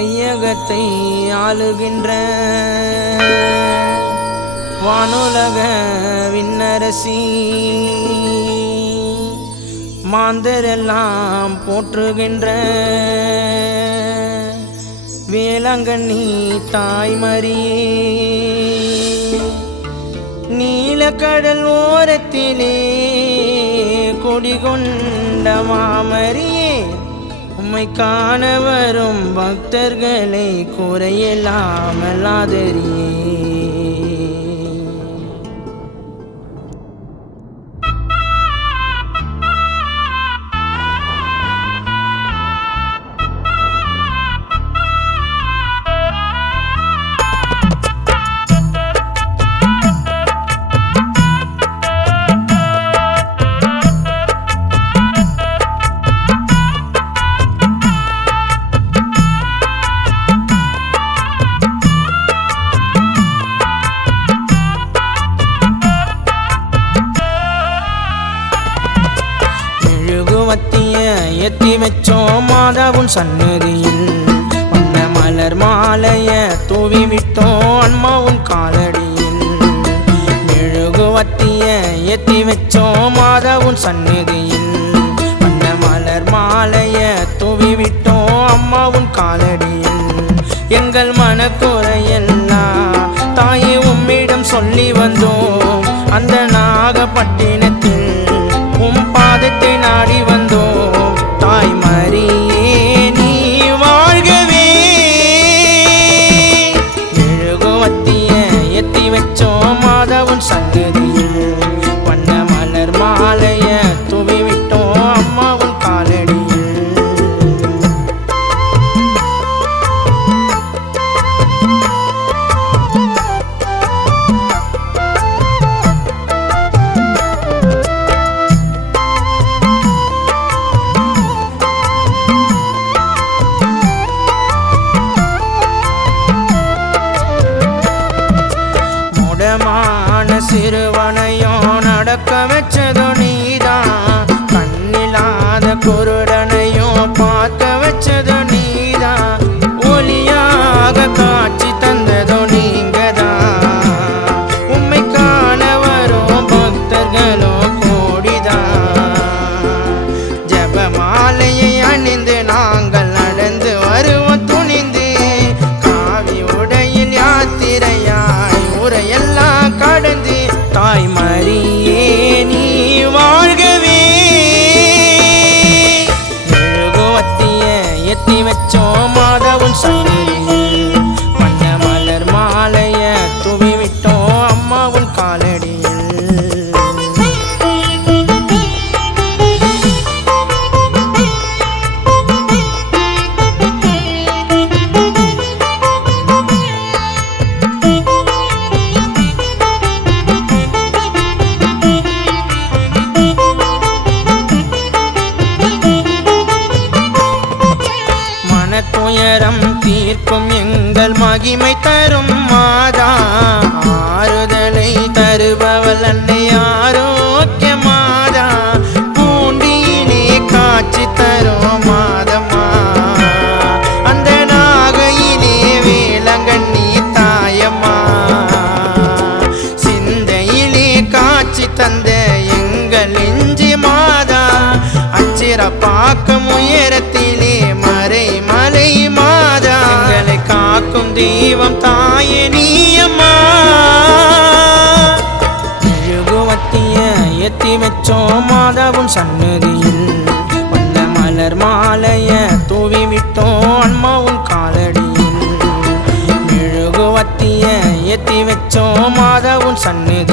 வையகத்தை ஆளுகின்ற வானுலக விண்ணரசி மாந்தரெல்லாம் போற்றுகின்ற வேளாங்கண்ணி தாய்மரியே நீலக்கடல் ஓரத்திலே குடிகொண்ட மாமரியே உம்மை காண வரும் பக்தர்களை குறையில்லாமல் ஆதரியே. ஏத்தி வச்சோம் மாதாவுன் சன்னதியில் வண்ண மலர் மாலைய தூவி விட்டோம் அம்மாவும் காலடியில். மெழுகுவத்திய ஏத்தி வச்சோம் மாதாவுன் சன்னதியில் வண்ண மலர் மாலைய தூவி விட்டோம் அம்மாவும் காலடியில். எங்கள் மனக்குறையெல்லாம் தாயே உம்மிடம் சொல்லி வந்தோம், அந்த நாகப்பட்டினத்தில் உம் பாதத்தை நாடி வந்தோம். தாய் மரியே நீ வாழ்கவே, மெழுகுவத்திய ஏத்தி வச்சோம் மாதாவுன் சன்னதியில் வண்ண மலர் மாலைய தூவி விட்டோம் அம்மாவுன் காலடியில். சிறுவனையும் நடக்க வச்சதோ நீதான், கண்ணில்லாத குருடனையும் பார்க்க வச்சதோ நீதான், ஒளியாக காட்சி தந்ததோ நீங்கதான். உம்மை காண வரும் பக்தர்களும் கோடிதான். ஜபமாலையை அணிந்து நாங்கள் நடந்து வருவோம் துணிந்து, காவி உடையில் யாத்திரையாய் உரையெல்லாம் கடந்து. தாய் மரியே நீ வாழ்கவே, மெழுகுவத்திய ஏத்தி வச்சோம் மாதாவுன் சன்னதியில் வண்ண மலர் மாலைய தூவி விட்டோம் அம்மாவுன் காலடியில். துயரம் தீர்க்கும் எங்கள் மகிமை தரும் மாதா, ஆறுதலை தருபவள் அன்னை ஆரோக்கிய மாதா, பூண்டியிலே காட்சி தரும் மாதம்மா, அந்த நாகையிலே வேளாங்கண்ணி தாயம்மா, சிந்தையிலே காட்சி தந்த எங்கள் இஞ்சி மாதா, அச்சிறப்பாக்கம் உயரத்திலே மறை மலை மாதா, எங்களை காக்கும் தெய்வம் தாயே நீயம்மா. மெழுகுவத்திய ஏத்தி வச்சோம் மாதாவுன் சன்னதியில் வண்ண மலர் மாலைய தூவி விட்டோம் அம்மாவுன் காலடியில். மெழுகுவத்திய ஏத்தி வச்சோம் மாதாவுன் சன்னதியில்